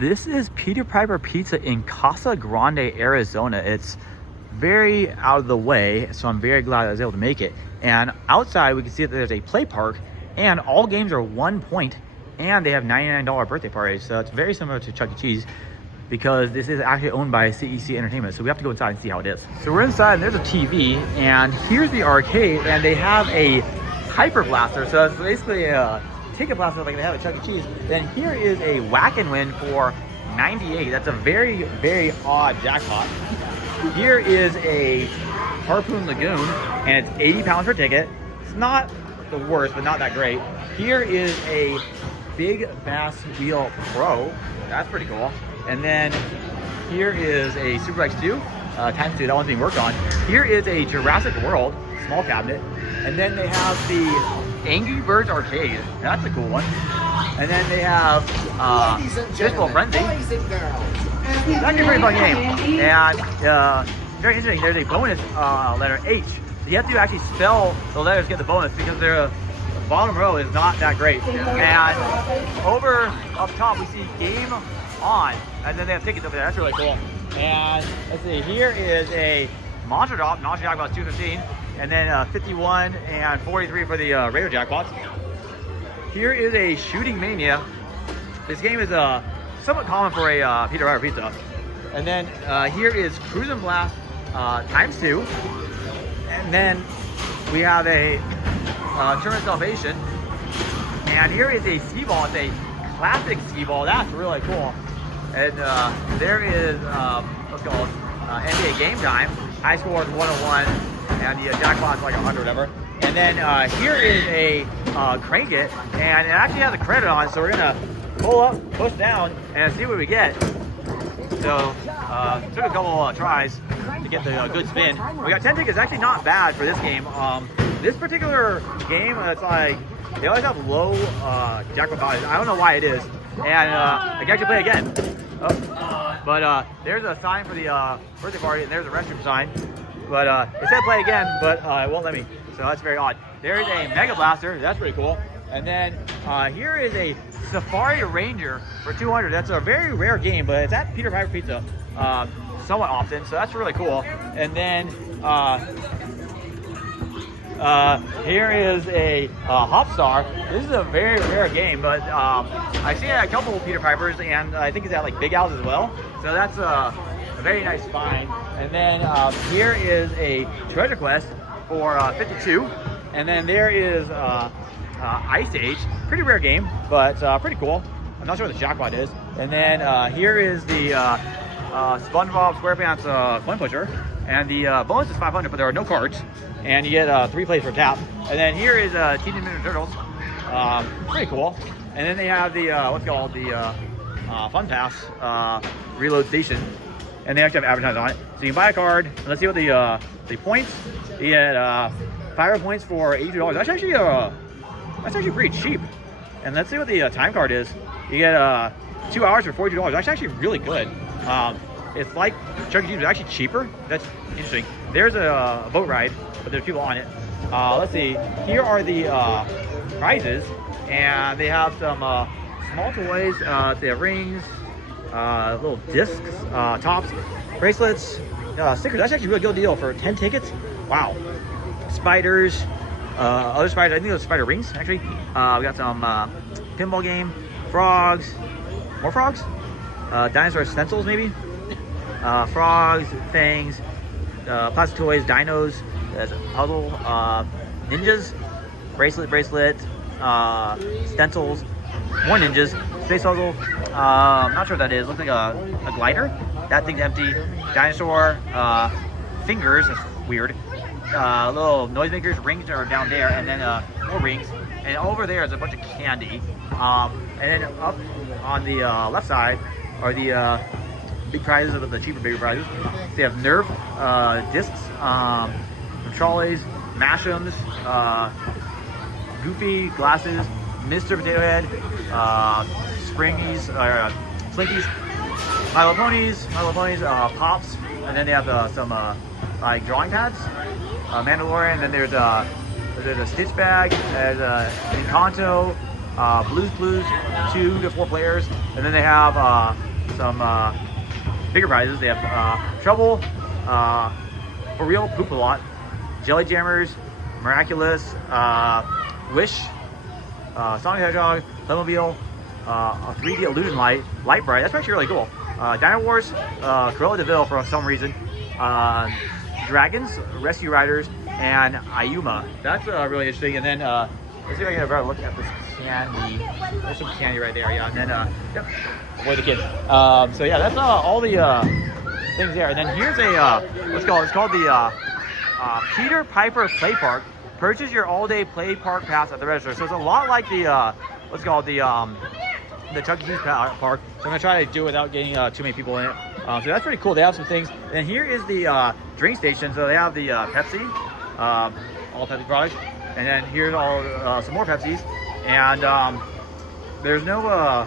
This is Peter Piper Pizza in Casa Grande, Arizona. It's very out of the way, so I'm very glad I was able to make it. And outside, we can see that there's a play park, and all games are 1 point, and they have $99 birthday parties. So it's very similar to Chuck E. Cheese, because this is actually owned by CEC Entertainment. So we have to go inside and see how it is. So we're inside, and there's a TV, and here's the arcade, and they have a Hyper Blaster. So it's basically a ticket blaster like they have at Chuck E. Cheese. Then here is a whack and win for 98. That's a very, very odd jackpot. Here is a Harpoon Lagoon, and it's 80 pounds per ticket. It's not the worst, but not that great. Here is a Big Bass Wheel Pro. That's pretty cool. And then here is a Super X2, times 2. That one's being worked on. Here is a Jurassic World small cabinet. And then they have the Angry Birds Arcade. That's a cool one. And then they have Fistball Frenzy. That's a pretty fun game. And very interesting, there's a bonus letter H. So you have to actually spell the letters to get the bonus, because the bottom row is not that great. And over up top we see Game On. And then they have tickets over there. That's really cool. And let's see, here is a Monster Drop. Monster Jackpot's 215. And then 51 and 43 for the radar jackpots. Here is a Shooting Mania. This game is somewhat common for a Peter Piper Pizza. And then here is Cruisin' Blast times 2. And then we have a Tournament Salvation. And here is a skee ball. It's a classic skee ball. That's really cool. And there is what's called NBA Game Time. High score is 101, and the jackpot's like 100 or whatever. And then here is a Crank It, and it actually has a credit on it, so we're gonna pull up, push down, and see what we get. So took a couple tries to get the good spin. We got 10 tickets. Actually not bad for this game. This particular game, it's like they always have low jackpot values. I don't know why it is. And I can actually play again. But there's a sign for the birthday party, and there's a restroom sign. But it said play again, but it won't let me. So that's very odd. There's a Mega Blaster. That's pretty cool. And then here is a Safari Ranger for 200. That's a very rare game, but it's at Peter Piper Pizza somewhat often. So that's really cool. And then here is a Hop Star. This is a very rare game, but I've seen it at a couple of Peter Pipers, and I think it's at like Big Al's as well. So that's a very nice find. And then here is a Treasure Quest for 52. And then there is Ice Age. Pretty rare game, but pretty cool. I'm not sure what the jackpot is. And then here is the SpongeBob SquarePants coin pusher. And the bonus is 500, but there are no cards. And you get 3 plays per tap. And then here is Teenage Mutant Ninja Turtles. Pretty cool. And then they have the what's called the Fun Pass Reload Station. And they actually have advertising on it. So you can buy a card. And let's see what the points. You get 500 points for $82. That's actually pretty cheap. And let's see what the time card is. You get 2 hours for $42. That's actually really good. It's like Chuck E. Cheese, but actually cheaper. That's interesting. There's a boat ride, but there's people on it. Let's see. Here are the prizes, and they have some small toys. They have rings, little discs, tops, bracelets, stickers. That's actually a really good deal for 10 tickets. Wow. Spiders, other spiders. I think those spider rings actually. We got some pinball game, frogs, more frogs, dinosaur stencils maybe. Frogs, fangs, plastic toys, dinos, there's a puzzle, ninjas, bracelet, stencils, more ninjas, space puzzle, not sure what that is, looks like a glider, that thing's empty, dinosaur, fingers, that's weird, little noisemakers, rings are down there, and then more rings, and over there is a bunch of candy, and then up on the left side are the big prizes of the cheaper, bigger prizes. They have Nerf discs, trolleys, Mash'ems, Goofy glasses, Mr. Potato Head, Springies, Slinkies, My Little Ponies, Pops, and then they have some like drawing pads, Mandalorian. And then there's a Stitch bag, there's a Encanto, Blues, 2 to 4 players, and then they have some bigger prizes. They have Trouble, For Real, Poop a Lot, Jelly Jammers, Miraculous, Wish, Sonic the Hedgehog, Playmobil, a 3D Illusion Light, Light Bright. That's actually really cool. Dino Wars, Cruella de Vil for some reason, Dragons, Rescue Riders, and Ayuma. That's really interesting. And then let's see if I can get a better look at this candy. There's some candy right there, yeah. And then yep, avoid the kids. So yeah, that's all the things there. And then here's a what's called it's called the Peter Piper Play Park. Purchase your all-day play park pass at the register. So it's a lot like the what's called the Chuck E. Cheese park. So I'm gonna try to do it without getting too many people in it. So that's pretty cool. They have some things. And here is the drink station. So they have the Pepsi, all Pepsi products. And then here's all some more Pepsis. And there's no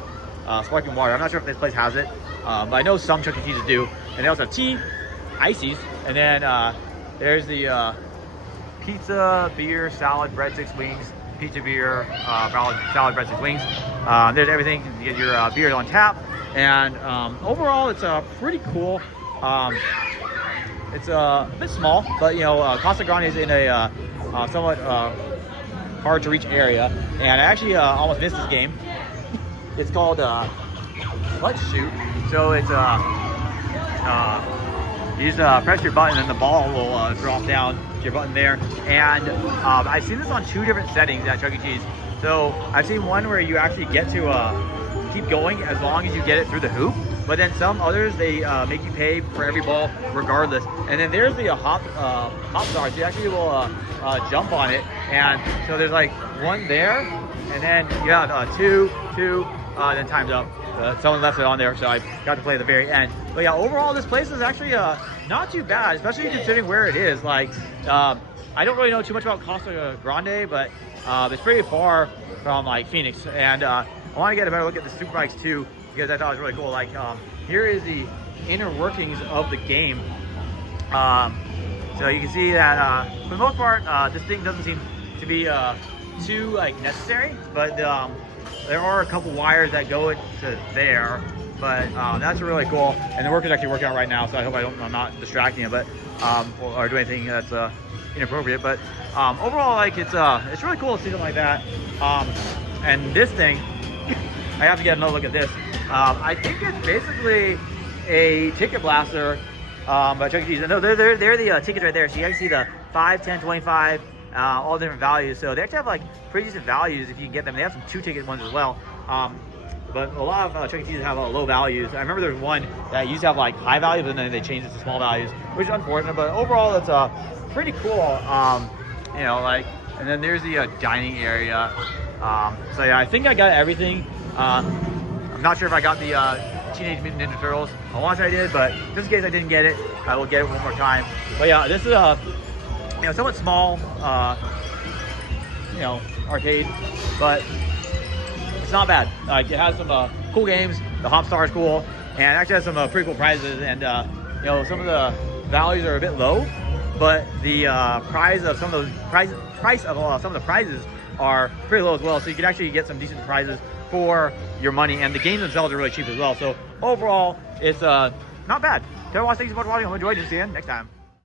sparkling water. I'm not sure if this place has it, but I know some Chuck E. Cheese's do. And they also have tea, ices, and then there's the pizza, beer, salad, breadsticks, wings. Pizza, beer, salad, breadsticks, wings. There's everything. You get your beer on tap. And overall, it's pretty cool. It's a bit small, but you know, Casa Grande is in a somewhat hard to reach area. And I actually almost missed this game. It's called Let's Shoot. So it's you just press your button and the ball will drop down to your button there. And I've seen this on 2 different settings at Chuck E. Cheese. So I've seen one where you actually get to keep going as long as you get it through the hoop. But then some others, they make you pay for every ball regardless. And then there's the hop star. So you actually will jump on it. And so there's like 1 there, and then you have 2, then time's up. Someone left it on there, so I got to play at the very end. But yeah, overall, this place is actually not too bad, especially considering where it is. Like, I don't really know too much about Casa Grande, but it's pretty far from like Phoenix. And I want to get a better look at the super bikes too, because I thought it was really cool. Like, here is the inner workings of the game. So you can see that for the most part, this thing doesn't seem to be too like necessary, but there are a couple wires that go to there, but that's really cool. And the worker's actually working out right now, so I hope I'm not distracting it, but or do anything that's inappropriate. But overall, like it's really cool to see something like that. And this thing, I have to get another look at this. I think it's basically a ticket blaster by Chuck E. Cheese. No, they're the tickets right there. So you can see the 5, 10, 25. All different values, so they actually have like pretty decent values if you can get them. They have some 2-ticket ones as well, but a lot of Chuck E. Cheese have low values. I remember there's one that used to have like high values, but then they changed it to small values, which is unfortunate. But overall, it's pretty cool. You know, like, and then there's the dining area. So yeah, I think I got everything. I'm not sure if I got the Teenage Mutant Ninja Turtles. I want to say I did, but just in case I didn't get it, I will get it one more time. But yeah, this is you know, somewhat small, you know, arcade, but it's not bad. It has some cool games. The Hop Star is cool, and actually has some pretty cool prizes. And you know, some of the values are a bit low, but the price of some of the prizes are pretty low as well. So you can actually get some decent prizes for your money, and the games themselves are really cheap as well. So overall, it's not bad. Thanks so much for watching. I hope you enjoyed. See you next time.